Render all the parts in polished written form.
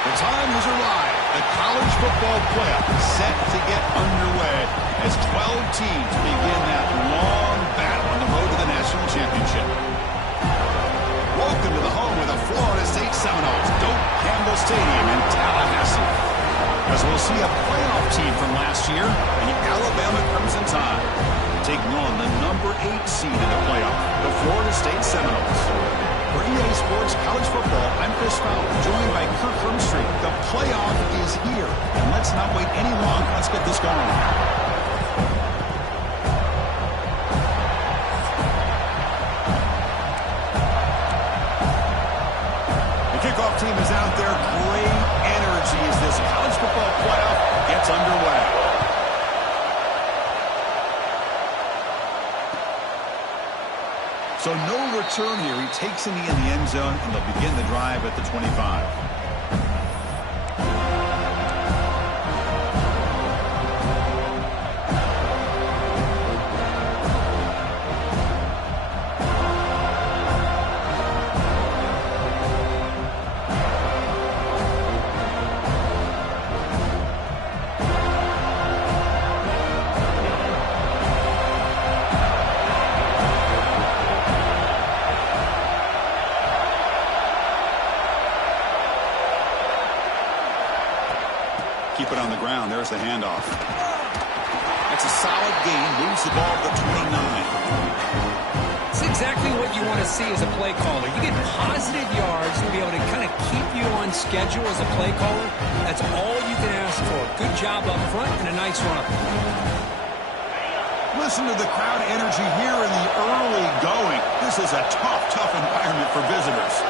The time has arrived. The college football playoff is set to get underway as 12 teams begin that long battle on the road to the national championship. Welcome to the home of the Florida State Seminoles, Doak Campbell Stadium in Tallahassee. As we'll see a playoff team from last year, the Alabama Crimson Tide, taking on the number 8 seed in the playoff, the Florida State Seminoles. For EA Sports College Football, I'm Chris Fowler, joined by Kirk Hermstreet. The playoff is here, and let's not wait any longer. Let's get this going. The kickoff team is out there. Great energy as this college football playoff gets underway. So no return here. He takes it in the end zone, and they'll begin the drive at the 25. Keep it on the ground. There's the handoff. That's a solid gain. Moves the ball to the 29. It's exactly what you want to see as a play caller. You get positive yards to be able to kind of keep you on schedule as a play caller. That's all you can ask for. Good job up front and a nice run. Listen to the crowd energy here in the early going. This is a tough environment for visitors.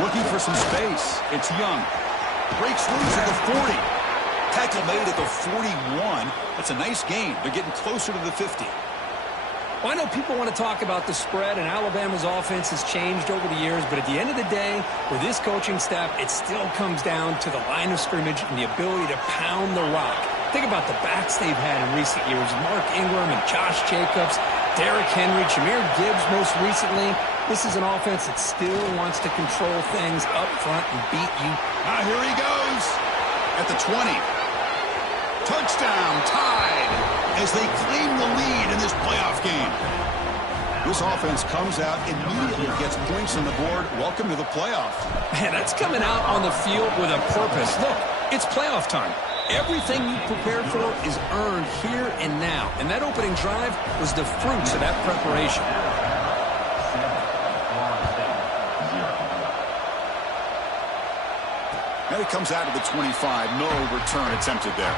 Looking for some space. It's Young. Breaks loose at the 40. Tackle made at the 41. That's a nice gain. They're getting closer to the 50. Well, I know people want to talk about the spread, and Alabama's offense has changed over the years, but at the end of the day, with this coaching staff, it still comes down to the line of scrimmage and the ability to pound the rock. Think about the backs they've had in recent years. Mark Ingram and Josh Jacobs, Derrick Henry, Jahmyr Gibbs most recently. This is an offense that still wants to control things up front and beat you. Here he goes at the 20. Touchdown, tied, as they claim the lead in this playoff game. This offense comes out, immediately gets points on the board. Welcome to the playoff. Man, that's coming out on the field with a purpose. Look, it's playoff time. Everything you prepared for is earned here and now. And that opening drive was the fruits of that preparation. Now he comes out of the 25. No return attempted there.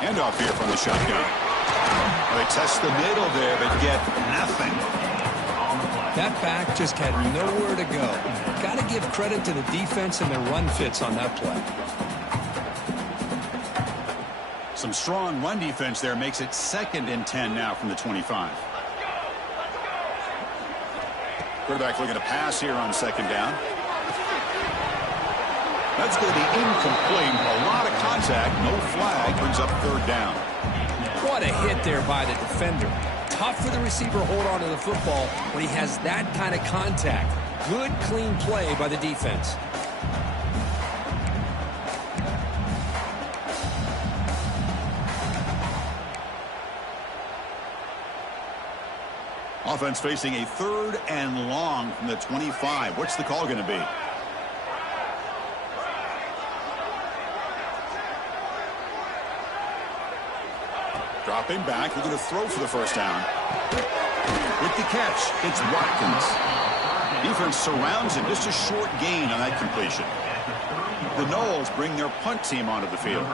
Handoff here from the shotgun. They test the middle there, but get nothing. That back just had nowhere to go. Got to give credit to the defense and their run fits on that play. Some strong run defense there makes it 2nd and 10 now from the 25. Quarterback looking to pass here on 2nd down. That's going to be incomplete. A lot of contact. No flag. Brings up 3rd down. What a hit there by the defender. Tough for the receiver to hold on to the football when he has that kind of contact. Good, clean play by the defense. Offense facing a 3rd and long from the 25. What's the call going to be? Dropping back, looking to throw for the 1st down. With the catch, it's Watkins. Defense surrounds him. Just a short gain on that completion. The Noles bring their punt team onto the field.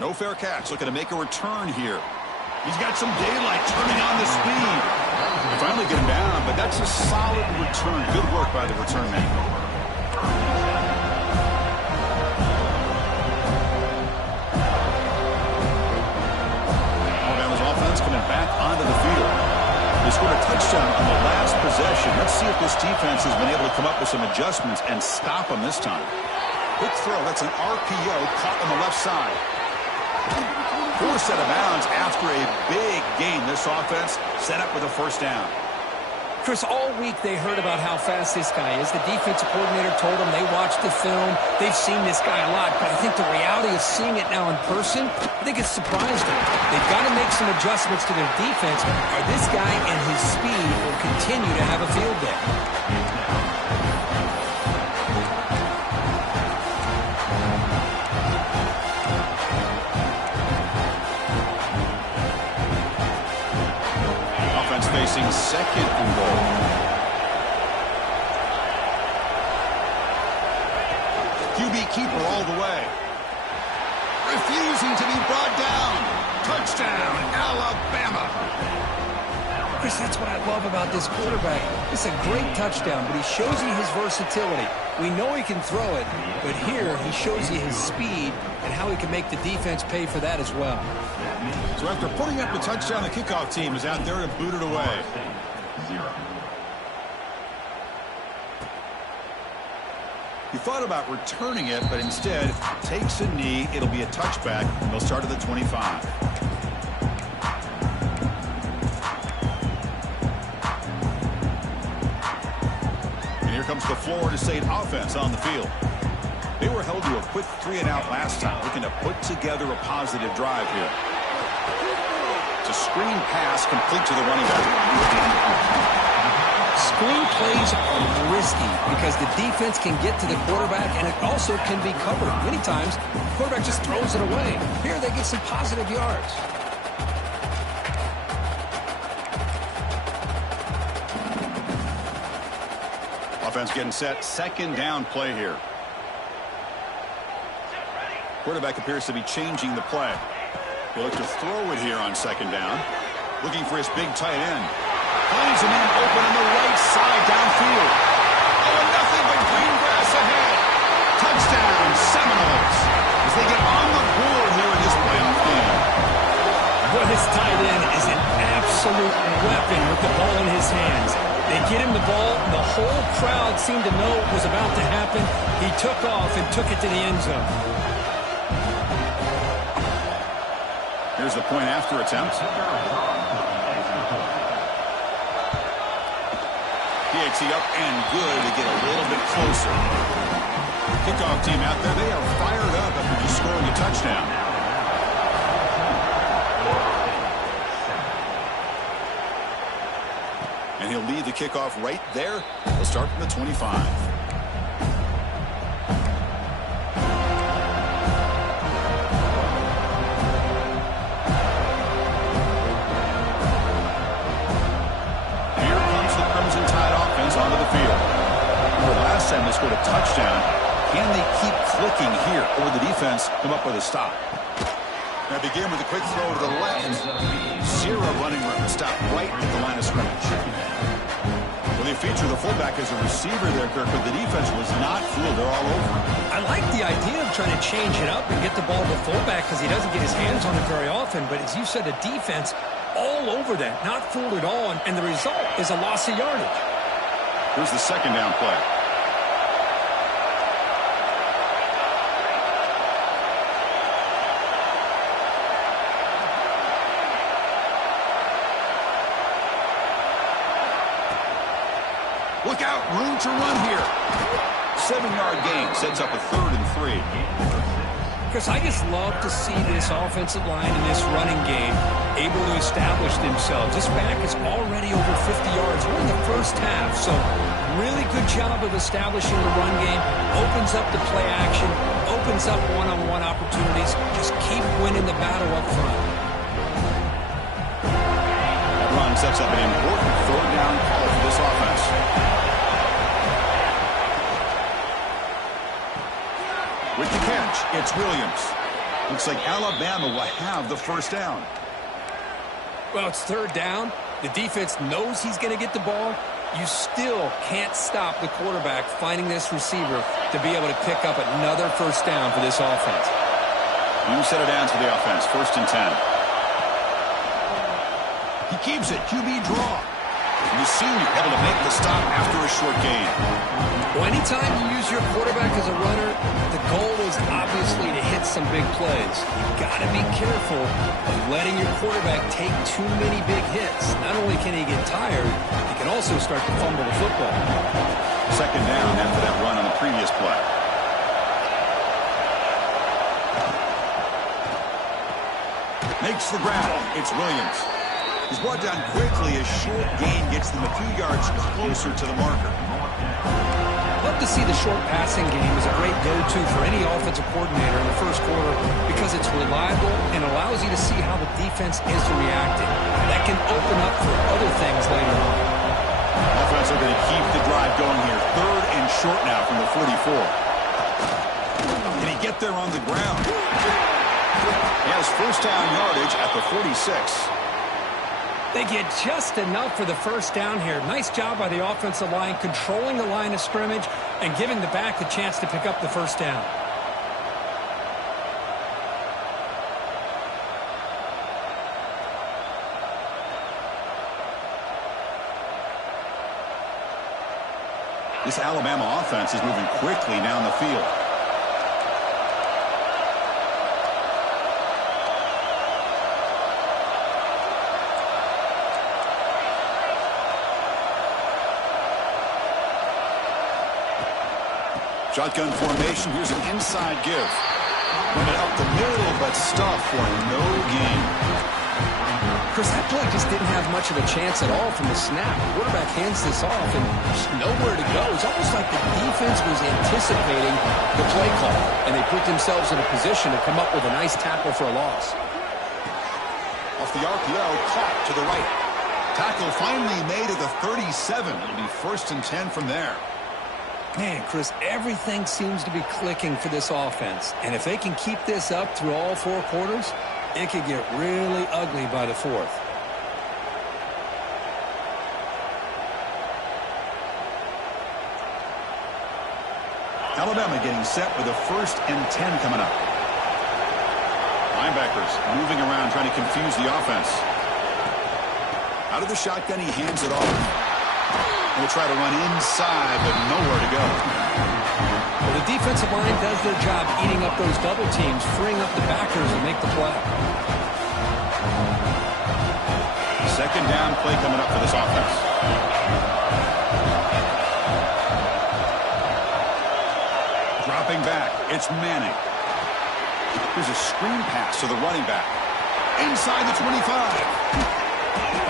No fair catch. Looking to make a return here. He's got some daylight, turning on the speed. Finally get him down, but that's a solid return. Good work by the return man. if this defense has been able to come up with some adjustments and stop them this time. Quick throw. That's an RPO caught on the left side. Forced out of bounds after a big gain. This offense set up with a first down. Chris, all week they heard about how fast this guy is. The defensive coordinator told them they watched the film. They've seen this guy a lot, but I think the reality of seeing it now in person, I think it's surprised them. They've got to make some adjustments to their defense, or this guy and his speed will continue to have a field day. Facing second and goal. QB keeper all the way. Refusing to be brought down. Touchdown, Alabama. Chris, that's what I love about this quarterback. It's a great touchdown, but he shows you his versatility. We know he can throw it, but here he shows you his speed and how he can make the defense pay for that as well. So after putting up the touchdown, the kickoff team is out there to boot it away. He thought about returning it, but instead takes a knee. It'll be a touchback. They'll start at the 25. And here comes the Florida State offense on the field. They were held to a quick 3-and-out last time, looking to put together a positive drive here. A screen pass complete to the running back. Screen plays are risky because the defense can get to the quarterback and it also can be covered. Many times, the quarterback just throws it away. Here they get some positive yards. Offense getting set. Second down play here. Quarterback appears to be changing the play. He'll look to throw it here on second down. Looking for his big tight end. Finds a man open on the right side downfield. Oh, nothing but green grass ahead. Touchdown, Seminoles. As they get on the board here in this playoff game. Well, this tight end is an absolute weapon with the ball in his hands. They get him the ball. The whole crowd seemed to know what was about to happen. He took off and took it to the end zone. Here's the point after attempt. PAT up and good to get a little bit closer. Kickoff team out there, they are fired up after just scoring a touchdown. And he'll lead the kickoff right there. He'll start from the 25. Onto the field. Remember last time they scored a touchdown. Can they keep clicking here, or will the defense come up with a stop? Now begin with a quick throw to the left. Zero running room. Stop right at the line of scrimmage. Well, they feature the fullback as a receiver there, Kirk, but the defense was not fooled. They're all over. I like the idea of trying to change it up and get the ball to the fullback because he doesn't get his hands on it very often. But as you said, the defense all over that, not fooled at all, and the result is a loss of yardage. Here's the second down play. Look out, room to run here. 7-yard gain sets up a 3rd and 3. Chris, I just love to see this offensive line and this running game able to establish themselves. This back is already over 50 yards. We're in the first half, so really good job of establishing the run game. Opens up the play action, opens up one-on-one opportunities. Just keep winning the battle up front. That run sets up an important 3rd down call for this offense. With the catch, it's Williams. Looks like Alabama will have the first down. Well, it's 3rd down. The defense knows he's going to get the ball. You still can't stop the quarterback finding this receiver to be able to pick up another first down for this offense. New set of downs for the offense. 1st and 10. He keeps it. QB draw. The senior able to make the stop after a short gain. Well, anytime you use your quarterback as a runner, the goal is obviously to hit some big plays. Got to be careful of letting your quarterback take too many big hits. Not only can he get tired, he can also start to fumble the football. Second down after that run on the previous play. Makes the grab. It's Williams. He's brought down quickly. A short gain gets them a few yards closer to the marker. Love to see the short passing game as a great go-to for any offensive coordinator in the first quarter because it's reliable and allows you to see how the defense is reacting. That can open up for other things later on. Offense are going to keep the drive going here. Third and short now from the 44. Can he get there on the ground? He has first down yardage at the 46. They get just enough for the first down here. Nice job by the offensive line, controlling the line of scrimmage and giving the back a chance to pick up the first down. This Alabama offense is moving quickly down the field. Shotgun formation. Here's an inside give. Running out the middle, but stuff for no gain. Chris, that play just didn't have much of a chance at all from the snap. The quarterback hands this off and just nowhere to go. It's almost like the defense was anticipating the play call, and they put themselves in a position to come up with a nice tackle for a loss. Off the RPO, caught to the right. Tackle finally made at the 37. It'll be first and 10 from there. Man, Chris, everything seems to be clicking for this offense. And if they can keep this up through all four quarters, it could get really ugly by the fourth. Alabama getting set with a first and 10 coming up. Linebackers moving around trying to confuse the offense. Out of the shotgun, he hands it off. We'll try to run inside, but nowhere to go. Well, the defensive line does their job eating up those double teams, freeing up the backers and make the play. Second down play coming up for this offense. Dropping back, it's Manning. Here's a screen pass to the running back. Inside the 25.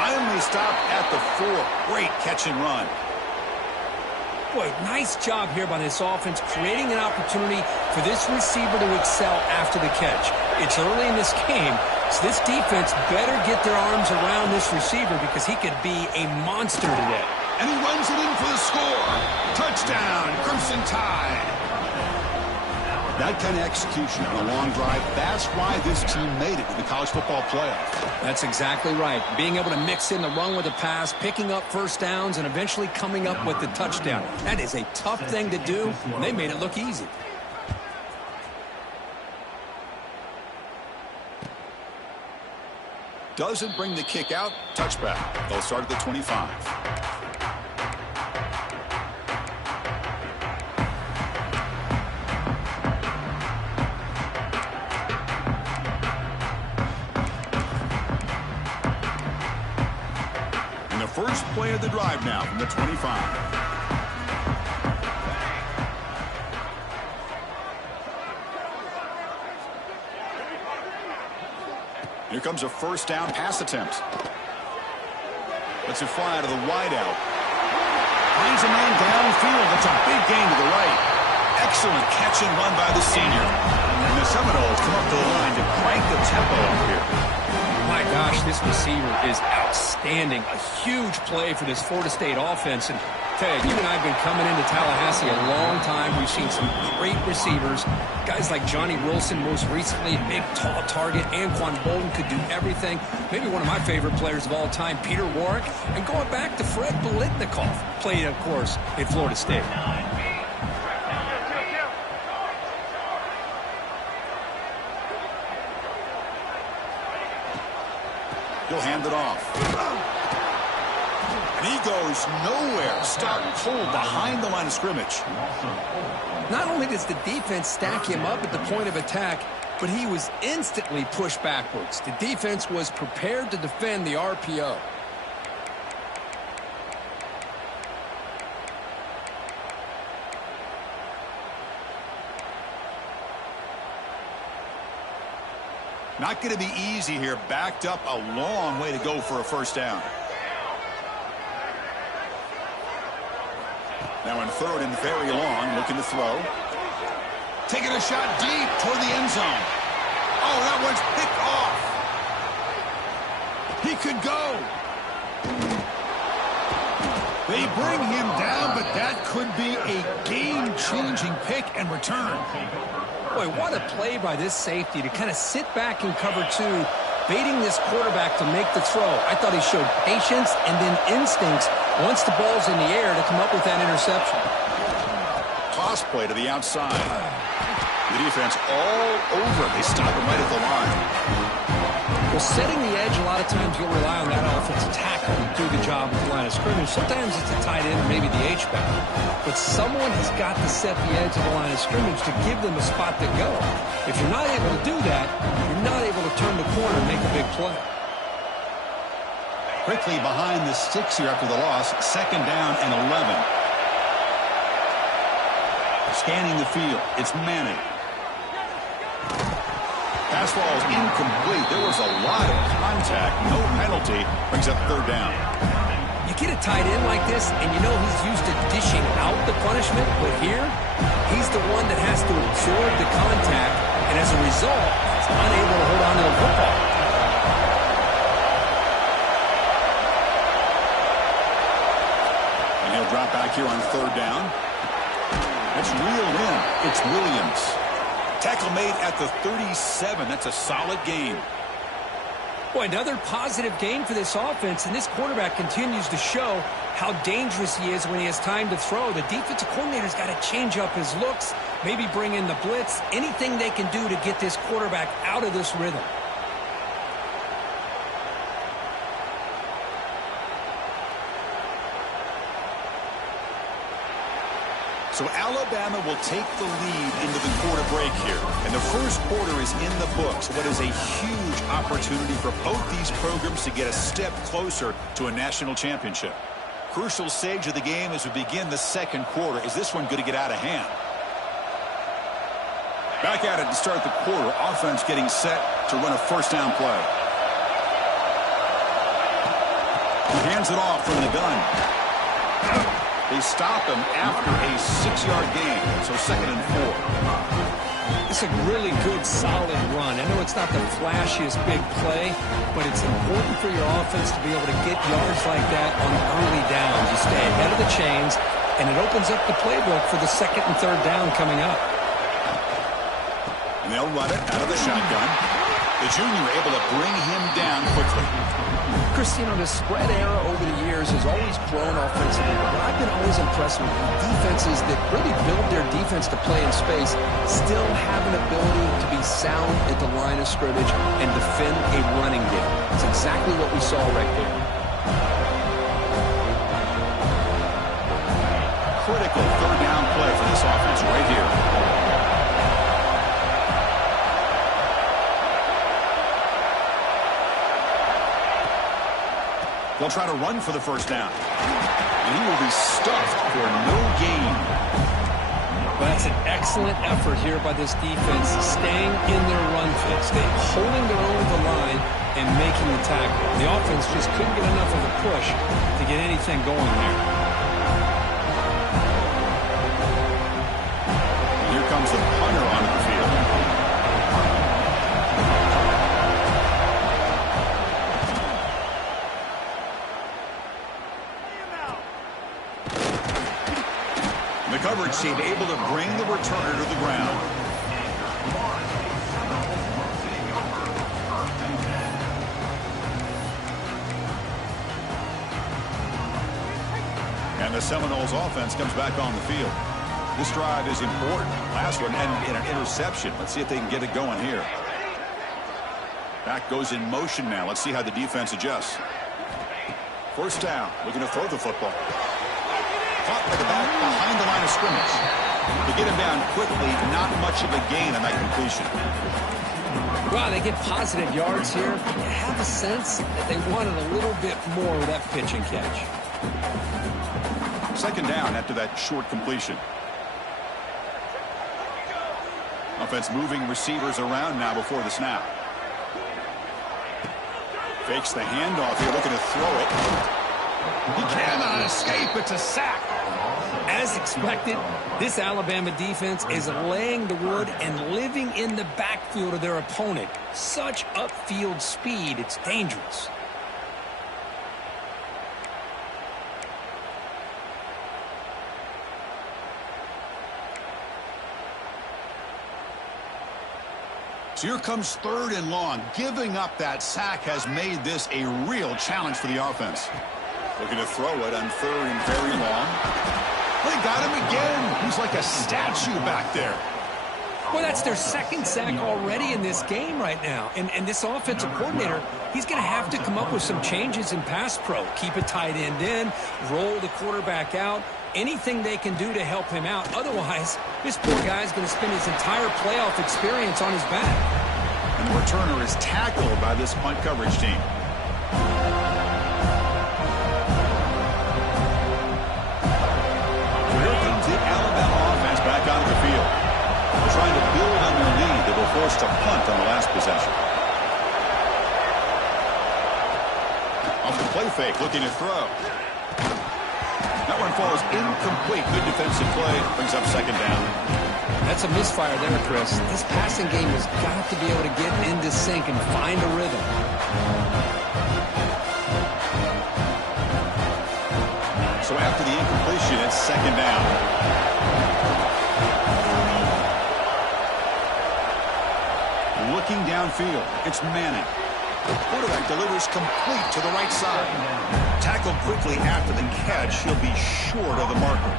Finally stopped at the 4. Great catch and run. Boy, nice job here by this offense, creating an opportunity for this receiver to excel after the catch. It's early in this game, so this defense better get their arms around this receiver because he could be a monster today. And he runs it in for the score. Touchdown, Crimson Tide. That kind of execution on a long drive, that's why this team made it to the college football playoff. That's exactly right. Being able to mix in the run with the pass, picking up first downs, and eventually coming up with the touchdown. That is a tough thing to do, and they made it look easy. Doesn't bring the kick out. Touchback. They'll start at the 25. First play of the drive now from the 25. Here comes a first down pass attempt. Lets it fly out of the wideout. Finds a man downfield. That's a big gain to the right. Excellent catch and run by the senior. And the Seminoles come up to the line to crank the tempo up here. My gosh, this receiver is outstanding. A huge play for this Florida State offense. And Ted, you and I have been coming into Tallahassee a long time. We've seen some great receivers. Guys like Johnny Wilson, most recently, a big, tall target. Anquan Bolden could do everything. Maybe one of my favorite players of all time, Peter Warrick. And going back to Fred Biletnikoff, played, of course, at Florida State. He'll hand it off. And he goes nowhere. Stop pulled behind the line of scrimmage. Not only does the defense stack him up at the point of attack, but he was instantly pushed backwards. The defense was prepared to defend the RPO. Not going to be easy here. Backed up a long way to go for a first down. Now in third and very long, looking to throw. Taking a shot deep toward the end zone. Oh, that one's picked off. He could go. They bring him down, but that could be a game-changing pick and return. Boy, what a play by this safety to kind of sit back in cover two, baiting this quarterback to make the throw. I thought he showed patience and then instincts once the ball's in the air to come up with that interception. Toss play to the outside. The defense all over. They stop him right at the line. Well, setting the edge, a lot of times you'll rely on that offensive tackle to do the job at the line of scrimmage. Sometimes it's a tight end or maybe the H-back. But someone has got to set the edge of the line of scrimmage to give them a spot to go. If you're not able to do that, you're not able to turn the corner and make a big play. Quickly behind the sticks here after the loss. Second down and 11. Scanning the field. It's Manning. Pass ball is incomplete. There was a lot of contact. No penalty. Brings up third down. You get a tight end like this, and you know he's used to dishing out the punishment, but here, he's the one that has to absorb the contact, and as a result, he's unable to hold on to the football. And he'll drop back here on third down. That's reeled in. It's Williams. Tackle made at the 37. That's a solid game. Boy, another positive game for this offense, and this quarterback continues to show how dangerous he is when he has time to throw. The defensive coordinator's got to change up his looks, maybe bring in the blitz, anything they can do to get this quarterback out of this rhythm. So Alabama will take the lead into the quarter break here. And the first quarter is in the books. What is a huge opportunity for both these programs to get a step closer to a national championship. Crucial stage of the game as we begin the second quarter. Is this one going to get out of hand? Back at it to start the quarter. Offense getting set to run a first down play. He hands it off from the gun. They stop him after a 6-yard gain, so second and 4. It's a really good, solid run. I know it's not the flashiest big play, but it's important for your offense to be able to get yards like that on early downs. You stay ahead of the chains, and it opens up the playbook for the second and third down coming up. And they'll run it out of the shotgun. The junior able to bring him down quickly. Chris, you know, the spread era over the years has always grown offensively, but I've been always impressed with defenses that really build their defense to play in space, still have an ability to be sound at the line of scrimmage and defend a running game. It's exactly what we saw right there. Critical third down play for this offense right here. They'll try to run for the first down. And he will be stuffed for no gain. Well, that's an excellent effort here by this defense, staying in their run fit, staying holding their own at the line and making the tackle. The offense just couldn't get enough of a push to get anything going there. And here comes the punter onto the field. The coverage team able to bring the returner to the ground. And the Seminoles offense comes back on the field. This drive is important. Last one ended in an interception. Let's see if they can get it going here. Back goes in motion now. Let's see how the defense adjusts. First down, looking to throw the football. Caught by the back behind the line of scrimmage. To get him down quickly, not much of a gain on that completion. Wow, they get positive yards here. You have a sense that they wanted a little bit more with that pitch and catch. Second down after that short completion. Offense moving receivers around now before the snap. Fakes the handoff here, looking to throw it. He cannot escape. It's a sack. As expected, this Alabama defense is laying the wood and living in the backfield of their opponent. Such upfield speed, it's dangerous. So here comes third and long. Giving up that sack has made this a real challenge for the offense. Looking to throw it on third and very long. They got him again. He's like a statue back there. Well, that's their second sack already in this game right now. And this offensive coordinator, he's going to have to come up with some changes in pass pro. Keep a tight end in, roll the quarterback out, anything they can do to help him out. Otherwise, this poor guy's going to spend his entire playoff experience on his back. And the returner is tackled by this punt coverage team. The Alabama offense back onto the field. They're trying to build on their lead. They were forced to punt on the last possession. Off the play fake, looking to throw. That one falls incomplete. Good defensive play. Brings up second down. That's a misfire there, Chris. This passing game has got to be able to get into sync and find a rhythm. So after the incompletion, it's second down. Looking downfield, it's Manning. The quarterback delivers complete to the right side. Tackled quickly after the catch. He'll be short of the marker.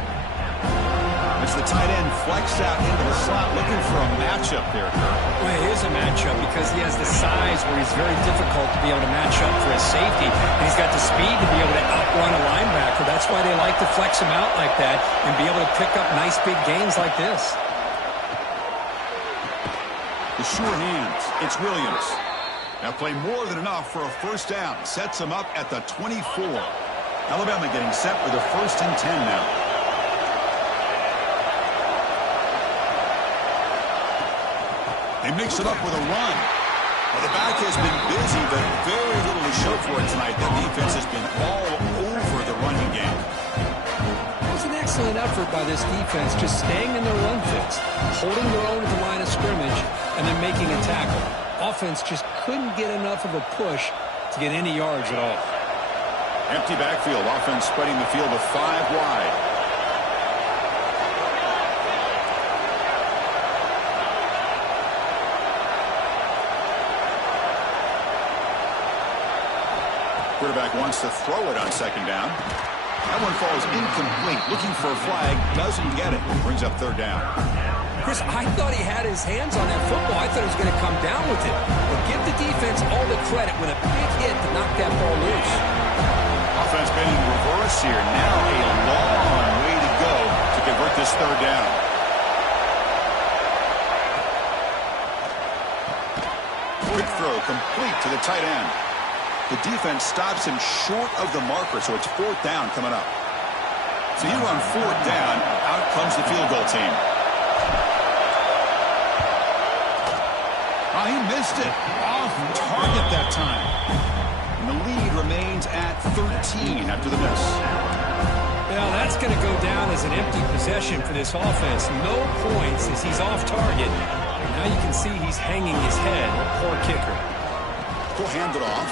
As the tight end flexed out into the slot, looking for a matchup there, Kirk. Well, it is a matchup because he has the size where he's very difficult to be able to match up for his safety. And he's got the speed to be able to outrun a linebacker. That's why they like to flex him out like that and be able to pick up nice big gains like this. The sure hands. It's Williams. Now play more than enough for a first down. Sets him up at the 24. Alabama getting set for the 1st and 10 now. They mix it up with a run. Well, the back has been busy, but very little to show for it tonight. The defense has been all over the running game. It was an excellent effort by this defense, just staying in their run fits, holding their own at the line of scrimmage, and then making a tackle. Offense just couldn't get enough of a push to get any yards at all. Empty backfield. Offense spreading the field with 5 wide. Quarterback wants to throw it on second down. That one falls incomplete. Looking for a flag. Doesn't get it. Brings up third down. Chris, I thought he had his hands on that football. I thought he was going to come down with it. But give the defense all the credit with a big hit to knock that ball loose. Offense been in reverse here. Now a long way to go to convert this third down. Quick throw complete to the tight end. The defense stops him short of the marker, so it's 4th down coming up. So here on 4th down, out comes the field goal team. Oh, he missed it. Off target that time. And the lead remains at 13 after the miss. Well, that's going to go down as an empty possession for this offense. No points as he's off target. Now you can see he's hanging his head. Poor kicker. He'll hand it off.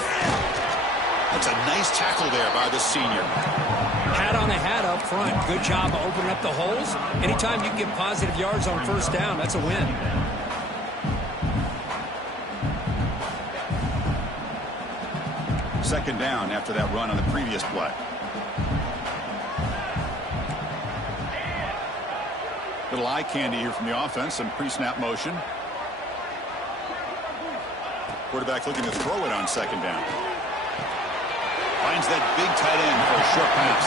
That's a nice tackle there by the senior. Hat on a hat up front. Good job of opening up the holes. Anytime you can get positive yards on first down, that's a win. Second down after that run on the previous play. Little eye candy here from the offense. Some pre-snap motion. Quarterback looking to throw it on second down. Finds that big tight end for a short pass.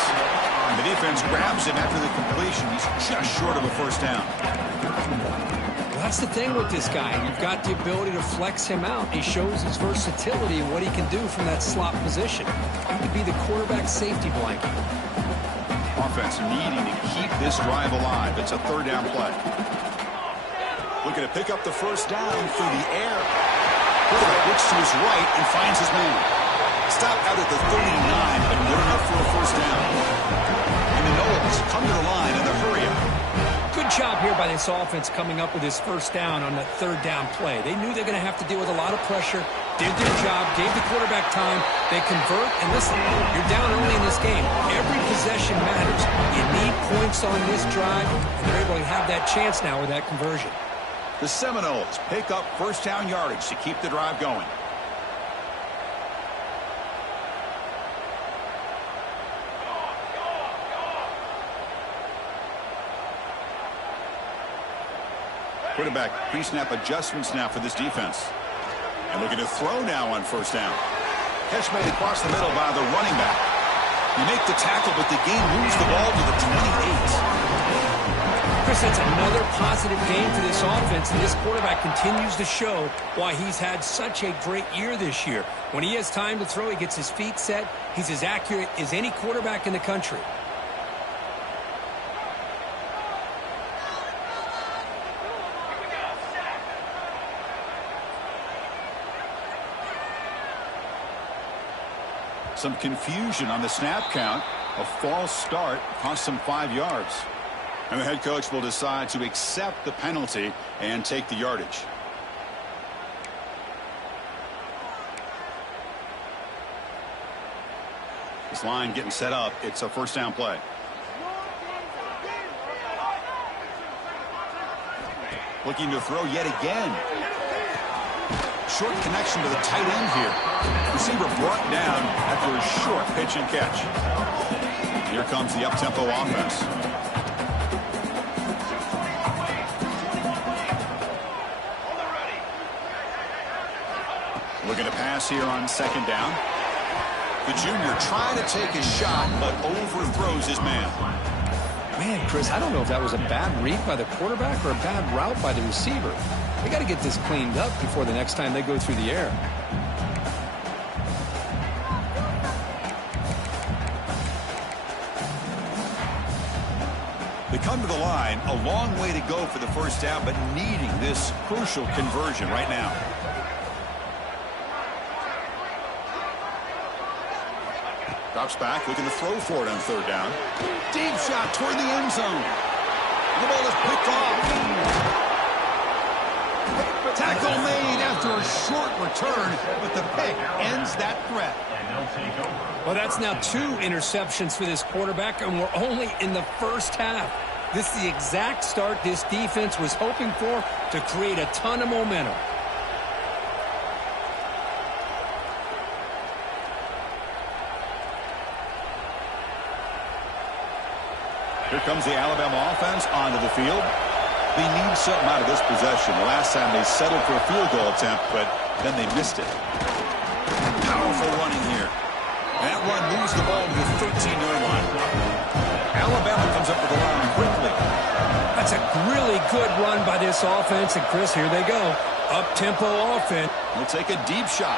And the defense grabs him after the completion. He's just short of a first down. Well, that's the thing with this guy. You've got the ability to flex him out. He shows his versatility and what he can do from that slot position. He could be the quarterback safety blanket. Offense needing to keep this drive alive. It's a third down play. Looking to pick up the first down through the air. Quarterback looks to his right and finds his man. Stop out at the 39, but good enough for a first down. And the Noles come to the line in a hurry up. Good job here by this offense coming up with his first down on that third down play. They knew they're going to have to deal with a lot of pressure, did their job, gave the quarterback time. They convert, and listen, you're down early in this game. Every possession matters. You need points on this drive, and they're able to have that chance now with that conversion. The Seminoles pick up first down yardage to keep the drive going. Quarterback pre-snap adjustments now for this defense. And looking to throw now on first down. Catch made across the middle by the running back. You make the tackle, but the game moves the ball to the 28. Chris, that's another positive game for this offense, and this quarterback continues to show why he's had such a great year this year. When he has time to throw, he gets his feet set. He's as accurate as any quarterback in the country. Some confusion on the snap count. A false start cost him 5 yards. And the head coach will decide to accept the penalty and take the yardage. This line getting set up. It's a first down play. Looking to throw yet again. Short connection to the tight end here. Receiver brought down after a short pitch and catch. Here comes the up-tempo offense. Looking to pass here on second down. The junior trying to take a shot, but overthrows his man. Man, Chris, I don't know if that was a bad read by the quarterback or a bad route by the receiver. They got to get this cleaned up before the next time they go through the air. They come to the line, a long way to go for the first down, but needing this crucial conversion right now. Drops back, looking to throw for it on third down. Deep shot toward the end zone. The ball is picked off. Tackle made after a short return, but the pick ends that threat. Well, that's now 2 interceptions for this quarterback, and we're only in the first half. This is the exact start this defense was hoping for to create a ton of momentum. Here comes the Alabama offense onto the field. They need something out of this possession. The last time they settled for a field goal attempt, but then they missed it. Powerful running here. That run moves the ball to the 13-yard line. Alabama comes up with the line quickly. That's a really good run by this offense, and Chris, here they go. Up-tempo offense. They'll take a deep shot.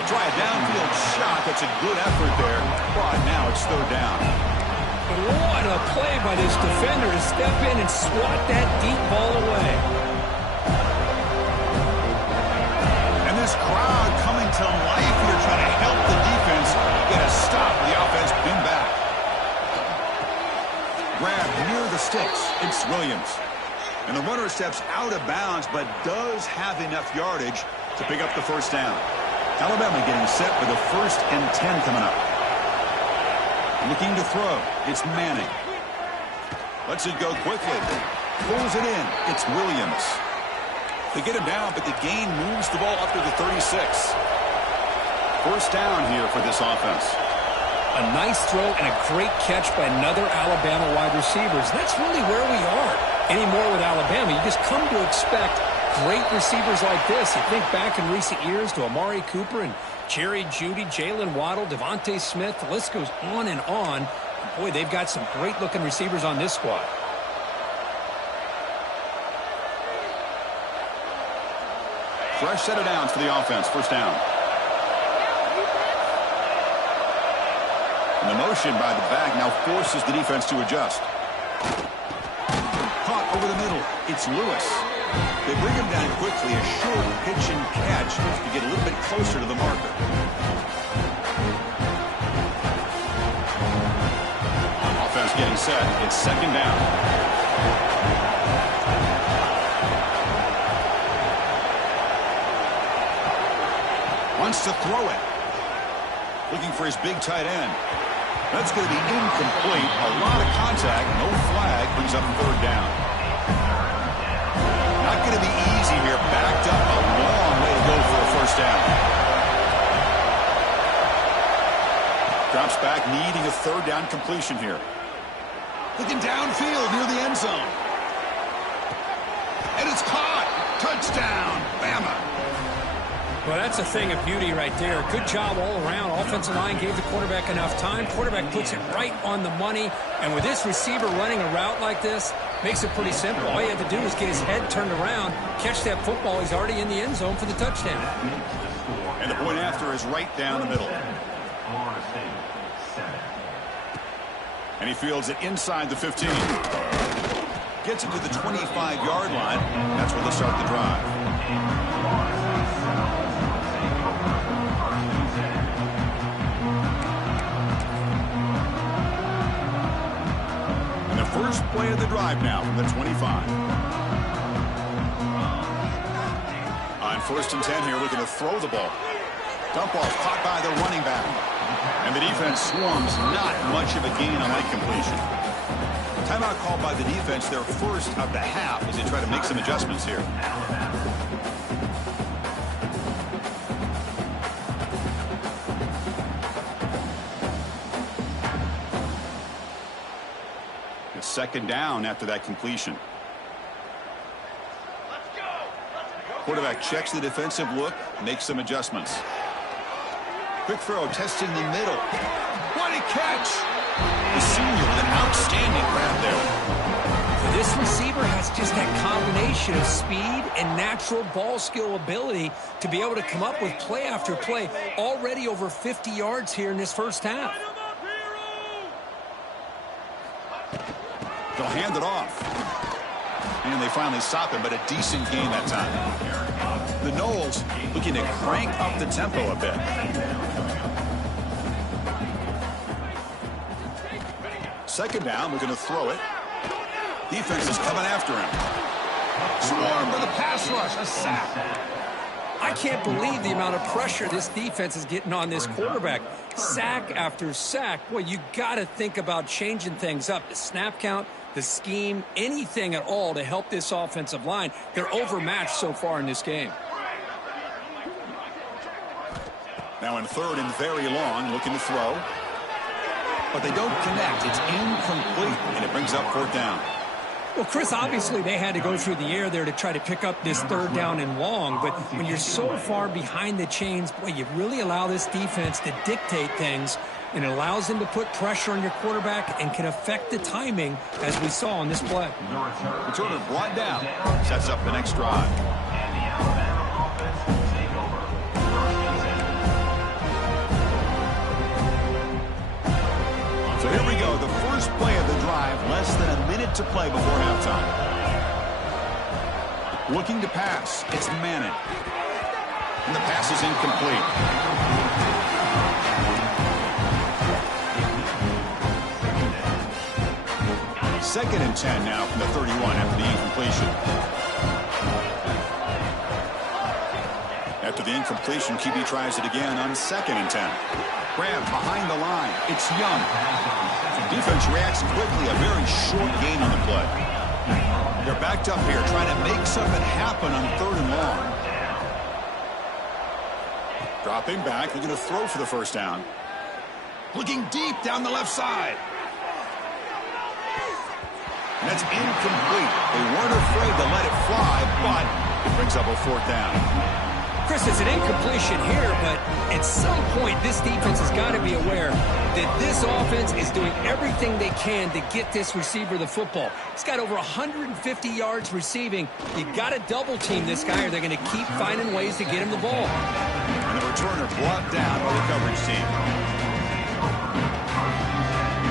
They try a downfield shot. That's a good effort there, but now it's third down. What a play by this defender to step in and swat that deep ball away. And this crowd coming to life here, trying to help the defense get a stop. The offense pinned back. Grab near the sticks. It's Williams. And the runner steps out of bounds, but does have enough yardage to pick up the first down. Alabama getting set for the 1st and 10 coming up. Looking to throw. It's Manning. Lets it go quickly. Pulls it in. It's Williams. They get him down, but the gain moves the ball up to the 36. First down here for this offense. A nice throw and a great catch by another Alabama wide receiver. That's really where we are. Anymore with Alabama, you just come to expect Great receivers like this. You think back in recent years to Amari Cooper and Jerry Jeudy, Jalen Waddle, Devontae Smith. The list goes on and on. And boy, they've got some great-looking receivers on this squad. Fresh set of downs for the offense. First down. And the motion by the back now forces the defense to adjust. Caught over the middle. It's Lewis. They bring him down quickly. A short pitch and catch to get a little bit closer to the marker. Offense getting set. It's second down. Wants to throw it. Looking for his big tight end. That's going to be incomplete. A lot of contact. No flag. Brings up third down. Not going to be easy here. Backed up. A long way to go for a first down. Drops back, needing a third down completion here. Looking downfield near the end zone. And it's caught. Touchdown. Bama. Well, that's a thing of beauty right there. Good job all around. Offensive line gave the quarterback enough time. Quarterback puts it right on the money. And with this receiver running a route like this, makes it pretty simple. All you have to do is get his head turned around, catch that football. He's already in the end zone for the touchdown. And the point after is right down the middle. And he fields it inside the 15. Gets it to the 25-yard line. That's where they'll start the drive. First play of the drive now from the 25. On first and 10 here, looking to throw the ball. Dump off caught by the running back. And the defense swarms. Not much of a gain on that completion. Timeout called by the defense, their first of the half, as they try to make some adjustments here. Second down after that completion. Quarterback checks the defensive look, makes some adjustments. Quick throw, testing the middle. What a catch! The senior with an outstanding grab there. This receiver has just that combination of speed and natural ball skill ability to be able to come up with play after play. Already over 50 yards here in this first half. They'll hand it off. And they finally stop him, but a decent gain that time. The Noles looking to crank up the tempo a bit. Second down, we're going to throw it. Defense is coming after him. Swarm with a pass rush, a sack. I can't believe the amount of pressure this defense is getting on this quarterback. Sack after sack. Boy, you got to think about changing things up. The snap count, the scheme, anything at all to help this offensive line. They're overmatched so far in this game. Now in third and very long, looking to throw. But they don't connect. It's incomplete, and it brings up fourth down. Well, Chris, obviously they had to go through the air there to try to pick up this third down and long. But when you're so far behind the chains, boy, you really allow this defense to dictate things. And it allows them to put pressure on your quarterback and can affect the timing, as we saw on this play. Returner brought down. Sets up the next drive. So here we go. The first play of the drive. Less than a minute to play before halftime. Looking to pass. It's Manning. And the pass is incomplete. Second and 10 now from the 31 after the incompletion. After the incompletion, QB tries it again on second and 10. Grab behind the line. It's Young. Defense reacts quickly. A very short gain on the play. They're backed up here trying to make something happen on third and long. Dropping back. They're going to throw for the first down. Looking deep down the left side. And that's incomplete. They weren't afraid to let it fly, but it brings up a fourth down. Chris, it's an incompletion here, but at some point, this defense has got to be aware that this offense is doing everything they can to get this receiver the football. He's got over 150 yards receiving. You got to double team this guy, or they're going to keep finding ways to get him the ball. And the returner brought down by the coverage team.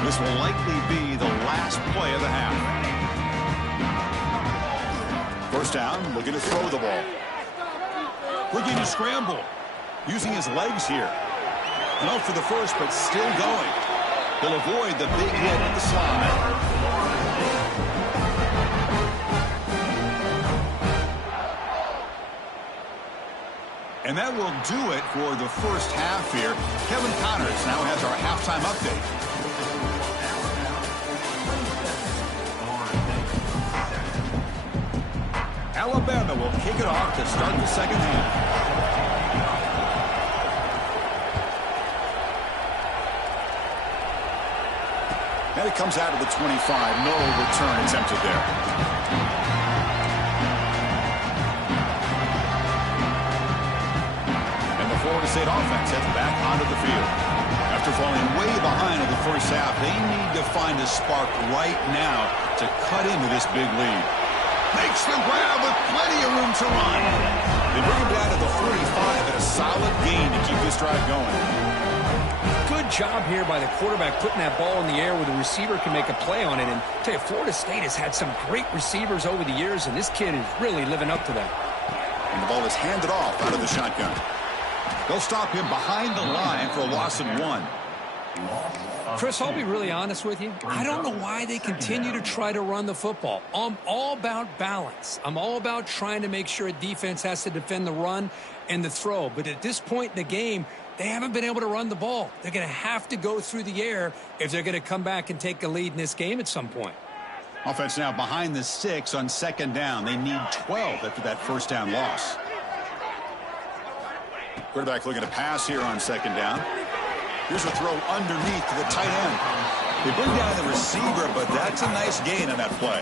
This will likely be the last play of the half. First down, looking to throw the ball. Looking to scramble. Using his legs here. And out for the first, but still going. He'll avoid the big hit at the slide. And that will do it for the first half here. Kevin Connors now has our halftime update. Alabama will kick it off to start the second half. And it comes out of the 25. No return attempted there. And the Florida State offense heads back onto the field. After falling way behind in the first half, they need to find a spark right now to cut into this big lead. Makes the grab with plenty of room to run. They bring him down to the 45 at a solid gain to keep this drive going. Good job here by the quarterback putting that ball in the air where the receiver can make a play on it. And I tell you, Florida State has had some great receivers over the years, and this kid is really living up to that. And the ball is handed off out of the shotgun. They'll stop him behind the line for a loss of 1. Chris, I'll be really honest with you. I don't know why they continue to try to run the football. I'm all about balance. I'm all about trying to make sure a defense has to defend the run and the throw. But at this point in the game, they haven't been able to run the ball. They're going to have to go through the air if they're going to come back and take a lead in this game at some point. Offense now behind the 6 on second down. They need 12 after that first down loss. Quarterback looking to pass here on second down. Here's a throw underneath to the tight end. They bring down the receiver, but that's a nice gain on that play.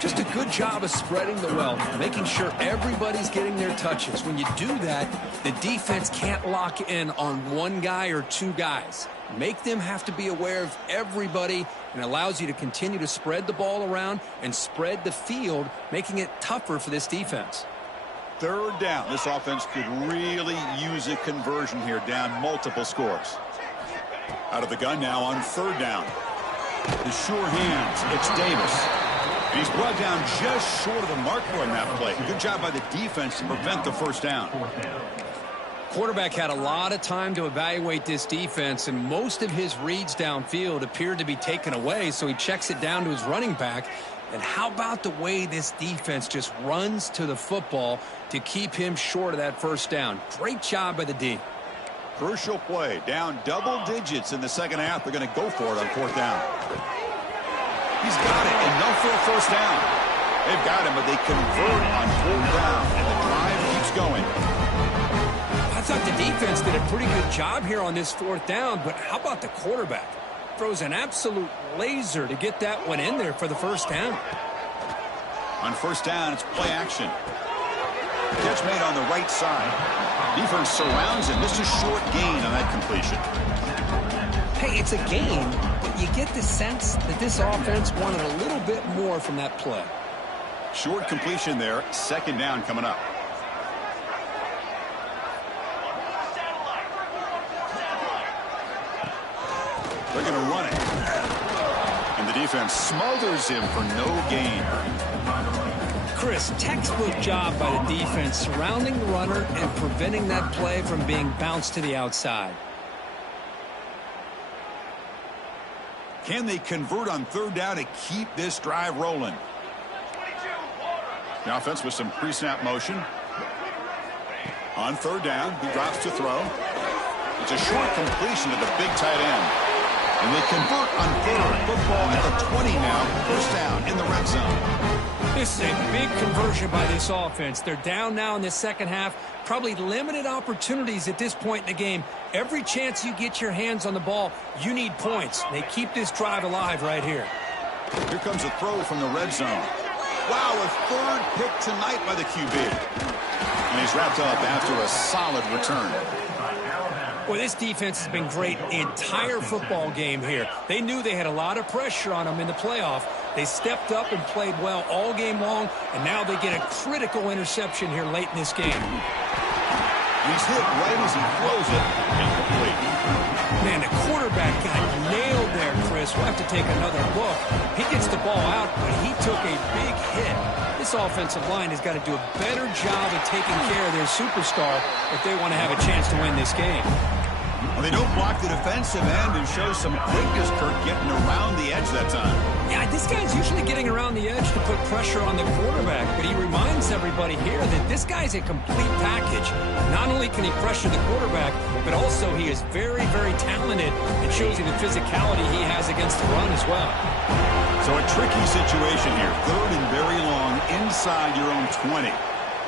Just a good job of spreading the wealth, making sure everybody's getting their touches. When you do that, the defense can't lock in on one guy or two guys. Make them have to be aware of everybody, and allows you to continue to spread the ball around and spread the field, making it tougher for this defense. Third down. This offense could really use a conversion here, down multiple scores. Out of the gun now on third down. The sure hands. It's Davis. And he's brought down just short of the marker on that play. Good job by the defense to prevent the first down. Quarterback had a lot of time to evaluate this defense, and most of his reads downfield appeared to be taken away, so he checks it down to his running back. And how about the way this defense just runs to the football to keep him short of that first down? Great job by the D. Crucial play. Down double digits in the second half. They're going to go for it on fourth down. He's got it. Enough for a first down. They've got him, but they convert on fourth down. And the drive keeps going. I thought the defense did a pretty good job here on this fourth down, but how about the quarterback? Throws an absolute laser to get that one in there for the first down. On first down, it's play action. Catch made on the right side. Defense surrounds him. Just a short gain on that completion. Hey, it's a gain, but you get the sense that this offense wanted a little bit more from that play. Short completion there. Second down coming up. They're going to run it. And the defense smothers him for no gain. Chris, textbook job by the defense surrounding the runner and preventing that play from being bounced to the outside. Can they convert on third down to keep this drive rolling? The offense with some pre-snap motion. On third down, he drops to throw. It's a short completion to the big tight end. And they convert on third. Football at the 20 now. First down in the red zone. This is a big conversion by this offense. They're down now in the second half. Probably limited opportunities at this point in the game. Every chance you get your hands on the ball, you need points. They keep this drive alive right here. Here comes a throw from the red zone. Wow, a third pick tonight by the QB. And he's wrapped up after a solid return. Well, this defense has been great the entire football game here. They knew they had a lot of pressure on them in the playoff. They stepped up and played well all game long, and now they get a critical interception here late in this game. He's hit right as he throws it. Incomplete. Man, the quarterback got nailed there, Chris. We'll have to take another look. He gets the ball out, but he took a big hit. This offensive line has got to do a better job of taking care of their superstar if they want to have a chance to win this game. Well, they don't block the defensive end and show some quickness, Kirk, getting around the edge that time. Yeah, this guy's usually getting around the edge to put pressure on the quarterback, but he reminds everybody here that this guy's a complete package. Not only can he pressure the quarterback, but also he is very, very talented and shows you the physicality he has against the run as well. So a tricky situation here. Third and very long inside your own 20.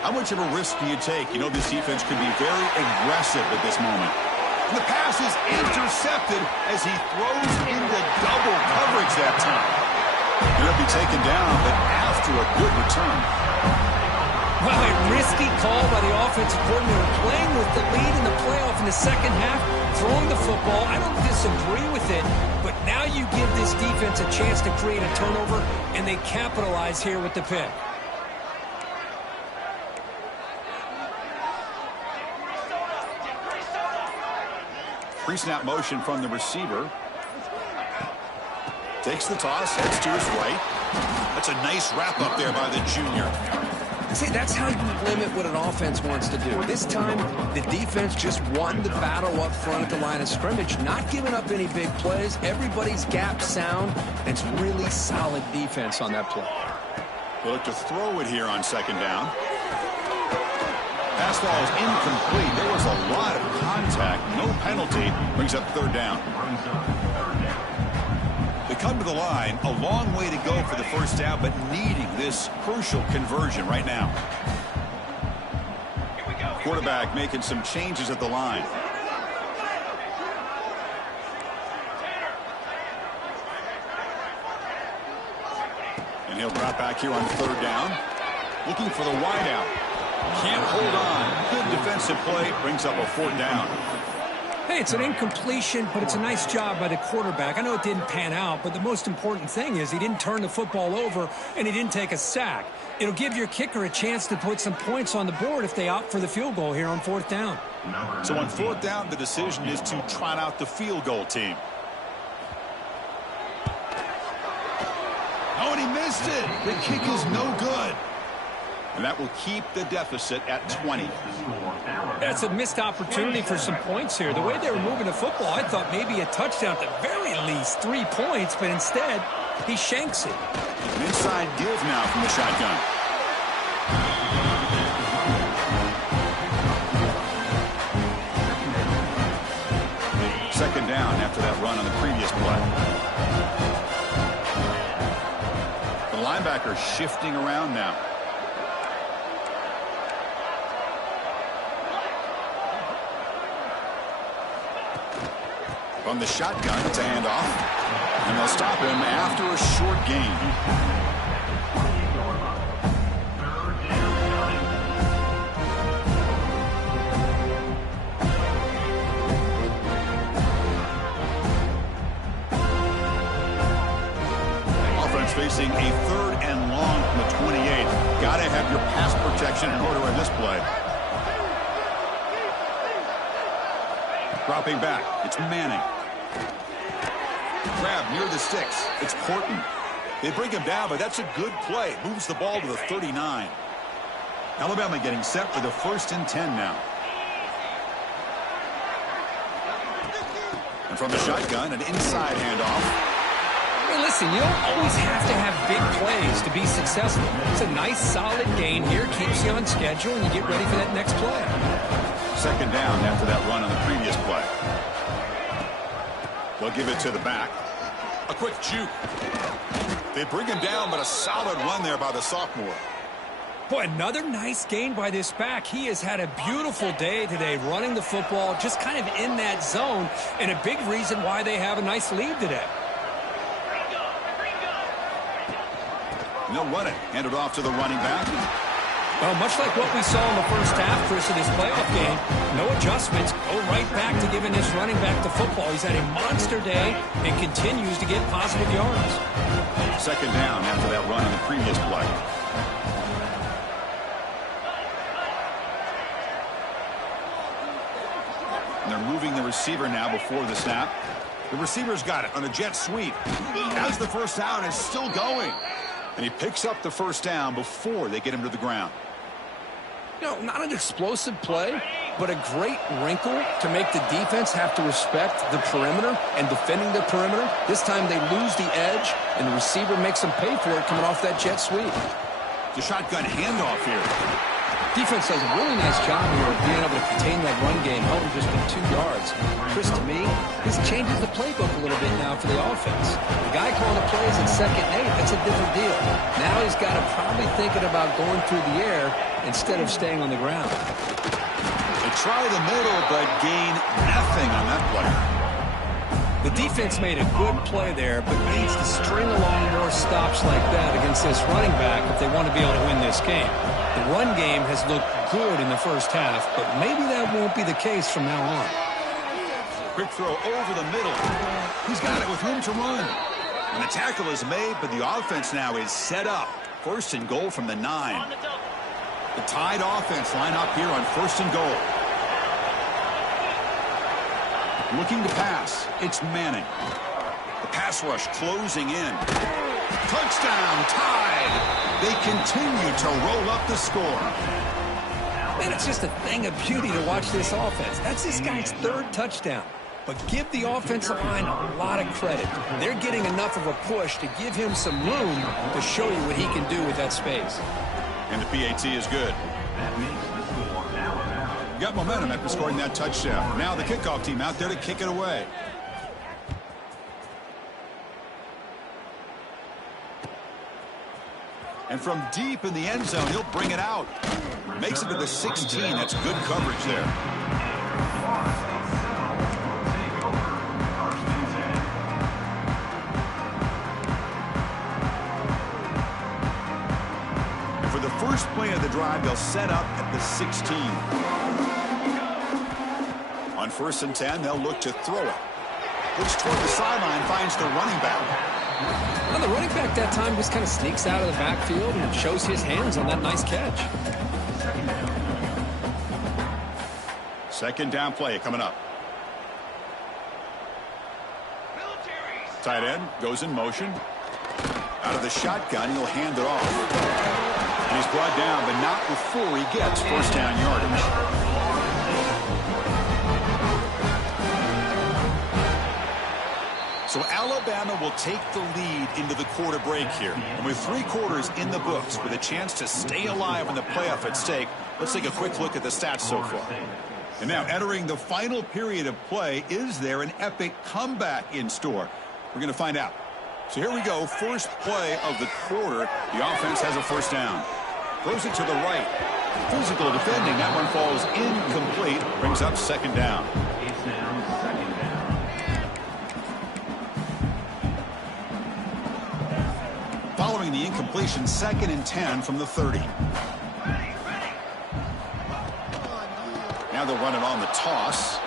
How much of a risk do you take? You know, this defense could be very aggressive at this moment. And the pass is intercepted as he throws into double coverage that time. He'll be taken down, but after a good return. Well, a risky call by the offensive coordinator, playing with the lead in the playoff in the second half, throwing the football. I don't disagree with it, but now you give this defense a chance to create a turnover, and they capitalize here with the pick. Pre-snap motion from the receiver. Takes the toss, heads to his right. That's a nice wrap up there by the junior. See, that's how you limit what an offense wants to do. This time, the defense just won the battle up front at the line of scrimmage, not giving up any big plays. Everybody's gap sound, and it's really solid defense on that play. They'll look to throw it here on second down. Pass ball is incomplete. There was a lot of contact. No penalty. Brings up third down. They come to the line. A long way to go for the first down, but needing this crucial conversion right now. Quarterback making some changes at the line. And he'll drop back here on third down. Looking for the wideout. Can't hold on. Good defensive play. Brings up a fourth down. Hey, it's an incompletion, but it's a nice job by the quarterback. I know it didn't pan out, but the most important thing is he didn't turn the football over and he didn't take a sack. It'll give your kicker a chance to put some points on the board if they opt for the field goal here on fourth down. So on fourth down, the decision is to trot out the field goal team. Oh, and he missed it. The kick is no good. And that will keep the deficit at 20. That's a missed opportunity for some points here. The way they were moving the football, I thought maybe a touchdown at the very least, 3 points, but instead, he shanks it. An inside give now from the shotgun. Second down after that run on the previous play. The linebacker shifting around now. From the shotgun, it's a handoff. And they'll stop him after a short gain. Offense facing a third and long from the 28. Got to have your pass protection in order on this play. Dropping back, it's Manning. Grab near the sticks. It's Horton. They bring him down, but that's a good play. Moves the ball to the 39. Alabama getting set for the 1st and 10 now. And from the shotgun, an inside handoff. Hey, listen, you don't always have to have big plays to be successful. It's a nice, solid gain here. Keeps you on schedule, and you get ready for that next play. Second down after that run on the previous play. They'll give it to the back. A quick juke. They bring him down, but a solid run there by the sophomore. Boy, another nice gain by this back. He has had a beautiful day today running the football, just kind of in that zone, and a big reason why they have a nice lead today. And they'll run it. Hand it off to the running back. Well, much like what we saw in the first half, Chris, in this playoff game, no adjustments. Go right back to giving this running back the football. He's had a monster day and continues to get positive yards. Second down after that run on the previous play. And they're moving the receiver now before the snap. The receiver's got it on a jet sweep. As the first down is still going. And he picks up the first down before they get him to the ground. You know, not an explosive play, but a great wrinkle to make the defense have to respect the perimeter and defending the perimeter. This time they lose the edge, and the receiver makes them pay for it coming off that jet sweep. The shotgun handoff here. Defense does a really nice job here of being able to contain that run game, held him just to 2 yards. Chris, to me, this changes the playbook a little bit now for the offense. The guy calling the plays in 2nd and 8, that's a different deal. Now he's got to probably thinking about going through the air instead of staying on the ground. They try the middle, but gain nothing on that play. The defense made a good play there, but needs to string along more stops like that against this running back if they want to be able to win this game. The run game has looked good in the first half, but maybe that won't be the case from now on. Quick throw over the middle. He's got it with room to run. And the tackle is made, but the offense now is set up. 1st and goal from the 9. The tied offense line up here on 1st and goal. Looking to pass. It's Manning. The pass rush closing in. Touchdown, tied. They continue to roll up the score. Man, it's just a thing of beauty to watch this offense. That's this guy's 3rd touchdown. But give the offensive line a lot of credit. They're getting enough of a push to give him some room to show you what he can do with that space. And the PAT is good. Got momentum after scoring that touchdown. Now the kickoff team out there to kick it away. And from deep in the end zone, he'll bring it out. Makes it to the 16. That's good coverage there. And for the first play of the drive, they'll set up at the 16. On 1st and 10, they'll look to throw it. Looks toward the sideline, finds the running back. Well, the running back that time just kind of sneaks out of the backfield and shows his hands on that nice catch. 2nd down play coming up. Tight end goes in motion. Out of the shotgun, he'll hand it off. And he's brought down, but not before he gets 1st down yardage. So Alabama will take the lead into the quarter break here. And with 3 quarters in the books, with a chance to stay alive in the playoff at stake, let's take a quick look at the stats so far. And now entering the final period of play, is there an epic comeback in store? We're going to find out. So here we go, first play of the quarter. The offense has a 1st down. Throws it to the right. Physical defending, that one falls incomplete. Brings up 2nd down. Following the incompletion, 2nd and 10 from the 30. Now they'll run it on the toss.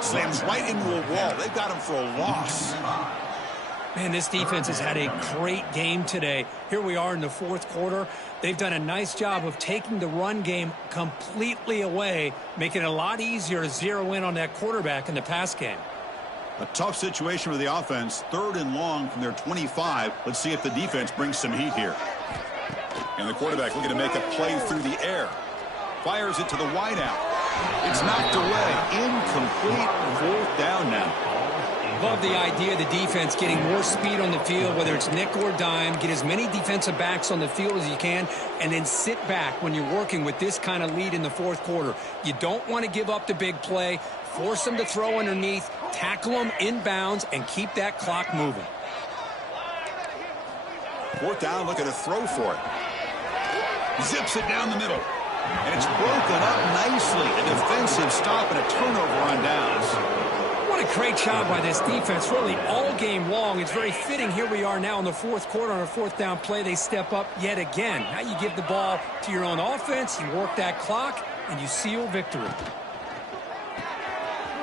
Slams right into a wall. They've got him for a loss. Man, this defense has had a great game today. Here we are in the 4th quarter. They've done a nice job of taking the run game completely away, making it a lot easier to zero in on that quarterback in the pass game. A tough situation with the offense. 3rd and long from their 25. Let's see if the defense brings some heat here. And the quarterback looking to make a play through the air. Fires it to the wideout. It's knocked away. Incomplete. 4th down now. Love the idea of the defense getting more speed on the field, whether it's nickel or dime. Get as many defensive backs on the field as you can, and then sit back when you're working with this kind of lead in the 4th quarter. You don't want to give up the big play. Force them to throw underneath, tackle them inbounds, and keep that clock moving. 4th down, looking to throw for it. Zips it down the middle. And it's broken up nicely. A defensive stop and a turnover on downs. One What a great job by this defense, really all game long. It's very fitting. Here we are now in the fourth quarter on a fourth down play. They step up yet again. Now you give the ball to your own offense, you work that clock, and you seal victory.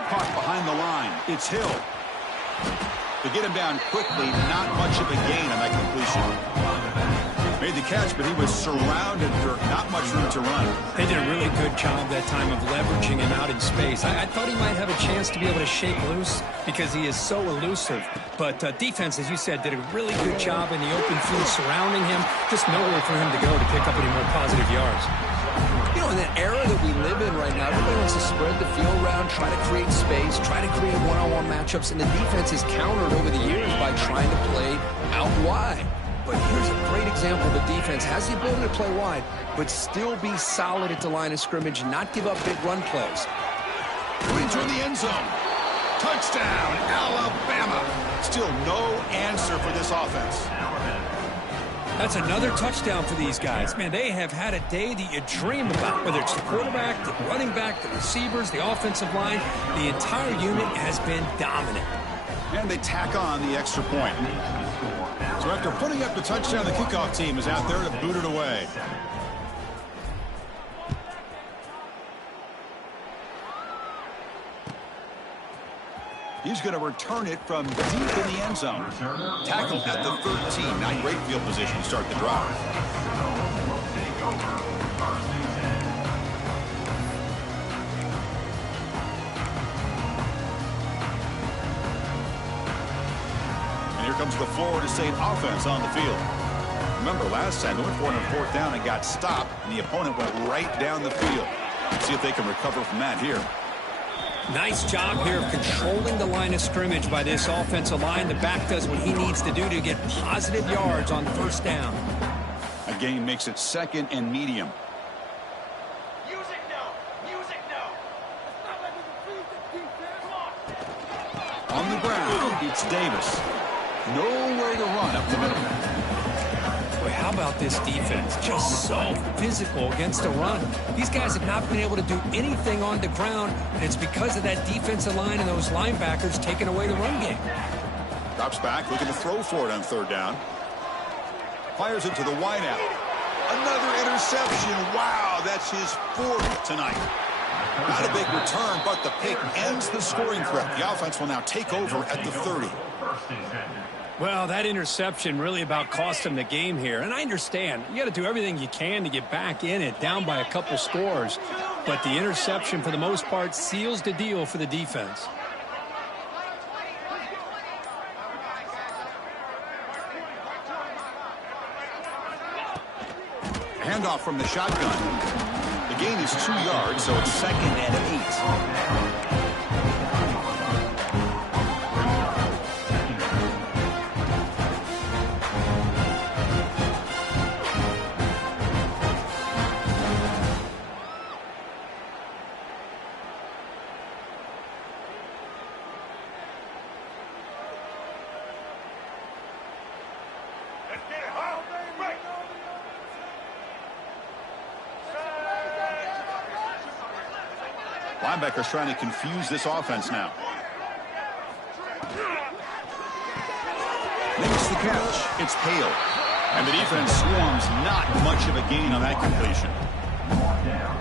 Caught behind the line. It's Hill. To get him down quickly, not much of a gain on that completion. Made the catch, but he was surrounded for not much room to run. They did a really good job that time of leveraging him out in space. I thought he might have a chance to be able to shake loose because he is so elusive. But defense, as you said, did a really good job in the open field surrounding him. Just nowhere for him to go to pick up any more positive yards. You know, in the era that we live in right now, everybody wants to spread the field around, try to create space, try to create one-on-one matchups, and the defense is countered over the years by trying to play out wide. But here's a great example. The defense has the ability to play wide, but still be solid at the line of scrimmage and not give up big run plays. Going toward the end zone. Touchdown, Alabama. Still no answer for this offense. That's another touchdown for these guys. Man, they have had a day that you dream about, whether it's the quarterback, the running back, the receivers, the offensive line. The entire unit has been dominant. And they tack on the extra point. So after putting up the touchdown, the kickoff team is out there to boot it away. He's going to return it from deep in the end zone. Tackled at the 13. Not great field position to start the drive. And here comes the Florida State offense on the field. Remember last time they went for it on fourth down and got stopped, and the opponent went right down the field. See if they can recover from that here. Nice job here of controlling the line of scrimmage by this offensive line. The back does what he needs to do to get positive yards on first down. A gain makes it second and medium. Music no. Music no. On the ground, it's Davis. Nowhere to run up the middle. Boy, how about this defense? Just so physical against the run. These guys have not been able to do anything on the ground, and it's because of that defensive line and those linebackers taking away the run game. Drops back, looking to throw for it on third down. Fires it to the wideout. Another interception. Wow, that's his fourth tonight. Not a big return, but the pick ends the scoring threat. The offense will now take over at the 30. Well, that interception really about cost him the game here. And I understand. You got to do everything you can to get back in it, down by a couple scores. But the interception, for the most part, seals the deal for the defense. Handoff from the shotgun. The gain is 2 yards, so it's second and 8. Linebackers trying to confuse this offense now. Makes the catch. It's Hale. And the defense swarms. Not much of a gain on that completion.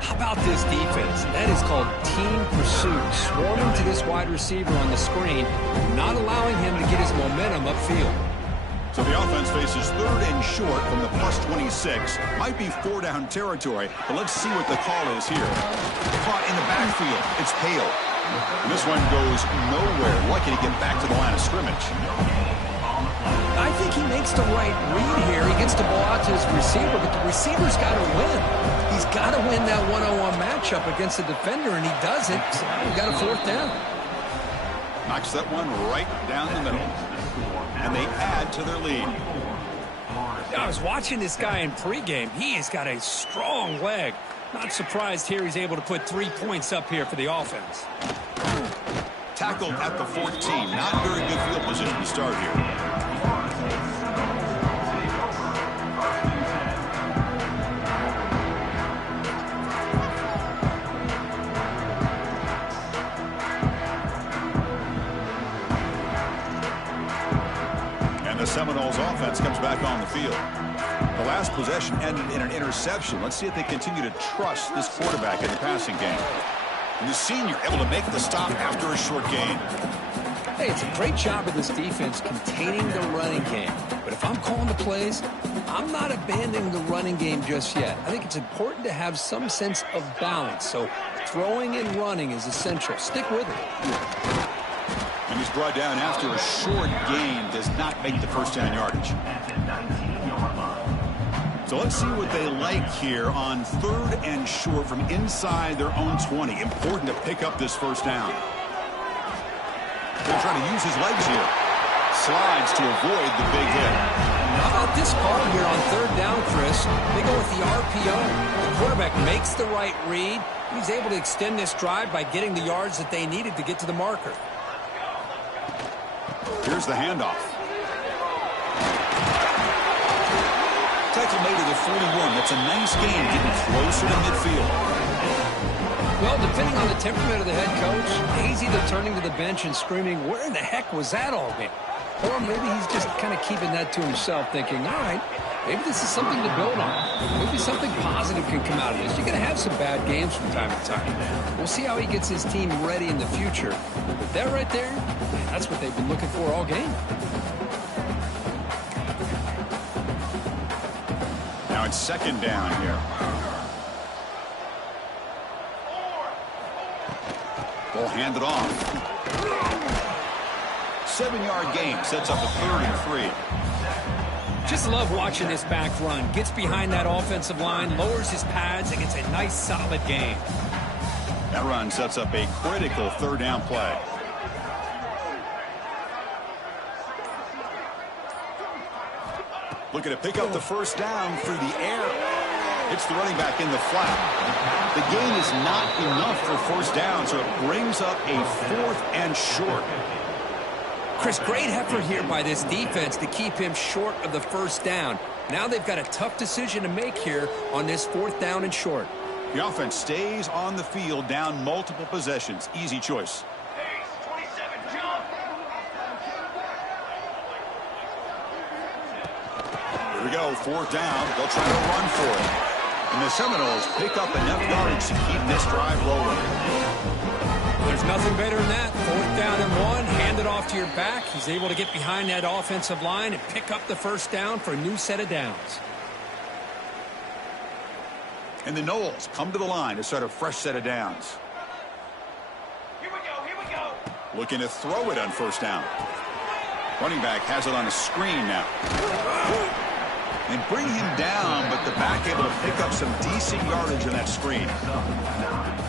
How about this defense? That is called team pursuit. Swarming to this wide receiver on the screen, not allowing him to get his momentum upfield. So the offense faces third and short from the plus 26. Might be 4-down territory, but let's see what the call is here. Caught in the backfield. It's Hale. And this one goes nowhere. Lucky to get back to the line of scrimmage. I think he makes the right read here. He gets the ball out to his receiver, but the receiver's got to win. He's got to win that one-on-one matchup against the defender, and he does it. So we got a fourth down. Knocks that one right down the middle. And they add to their lead. I was watching this guy in pregame. He has got a strong leg. Not surprised here he's able to put 3 points up here for the offense. Tackled at the 14. Not very good field position to start here. offense comes back on the field. The last possession ended in an interception. Let's see if they continue to trust this quarterback in the passing game. And the senior able to make the stop after a short gain. Hey, it's a great job of this defense containing the running game. But if I'm calling the plays, I'm not abandoning the running game just yet. I think it's important to have some sense of balance. So throwing and running is essential. Stick with it. And he's brought down after a short gain. Does not make the first down yardage. So let's see what they like here on 3rd and short from inside their own 20. Important to pick up this first down. They're trying to use his legs here. Slides to avoid the big hit. How about this call here on 3rd down, Chris? They go with the RPO. The quarterback makes the right read. He's able to extend this drive by getting the yards that they needed to get to the marker. Here's the handoff. Tackle made at the 41. That's a nice game, getting closer to midfield. Well, depending on the temperament of the head coach, he's either turning to the bench and screaming, where in the heck was that all game? Or maybe he's just kind of keeping that to himself, thinking, all right, maybe this is something to build on. Maybe something positive can come out of this. You're going to have some bad games from time to time. We'll see how he gets his team ready in the future. But that right there, that's what they've been looking for all game. Now it's 2nd down here. Ball handed off. 7-yard gain sets up a 3rd and 3. Just love watching this back run. Gets behind that offensive line, lowers his pads, and gets a nice solid gain. That run sets up a critical 3rd down play. Looking to pick up the first down through the air. Hits the running back in the flat. The gain is not enough for first down, so it brings up a 4th and short. Chris, great effort here by this defense to keep him short of the first down. Now they've got a tough decision to make here on this 4th down and short. The offense stays on the field, down multiple possessions. Easy choice. Ace, 27, jump. Here we go, 4th down. They'll try to run for it. And the Seminoles pick up enough yardage to keep this drive rolling. There's nothing better than that. 4th down and 1, hand it off to your back. He's able to get behind that offensive line and pick up the first down for a new set of downs. And the Noles come to the line to start a fresh set of downs. Here we go, here we go. Looking to throw it on first down. Running back has it on a screen now. And bring him down, but the back able to pick up some decent yardage on that screen.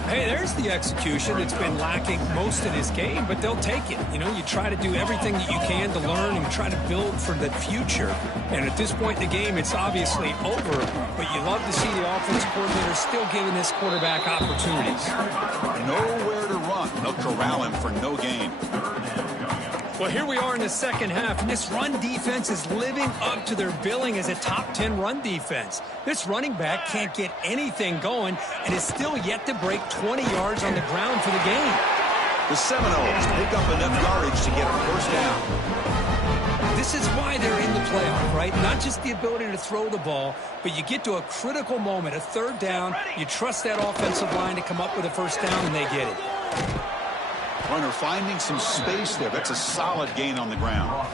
Hey, there's the execution that's been lacking most of this game, but they'll take it. You know, you try to do everything that you can to learn and try to build for the future. And at this point in the game, it's obviously over, but you love to see the offensive coordinator still giving this quarterback opportunities. Nowhere to run. They'll corral him for no gain. Well, here we are in the second half, and this run defense is living up to their billing as a top 10 run defense. This running back can't get anything going and is still yet to break 20 yards on the ground for the game. The Seminoles pick up enough yardage to get a first down. This is why they're in the playoff, right? Not just the ability to throw the ball, but you get to a critical moment, a 3rd down, you trust that offensive line to come up with a first down, and they get it. Runner finding some space there. That's a solid gain on the ground.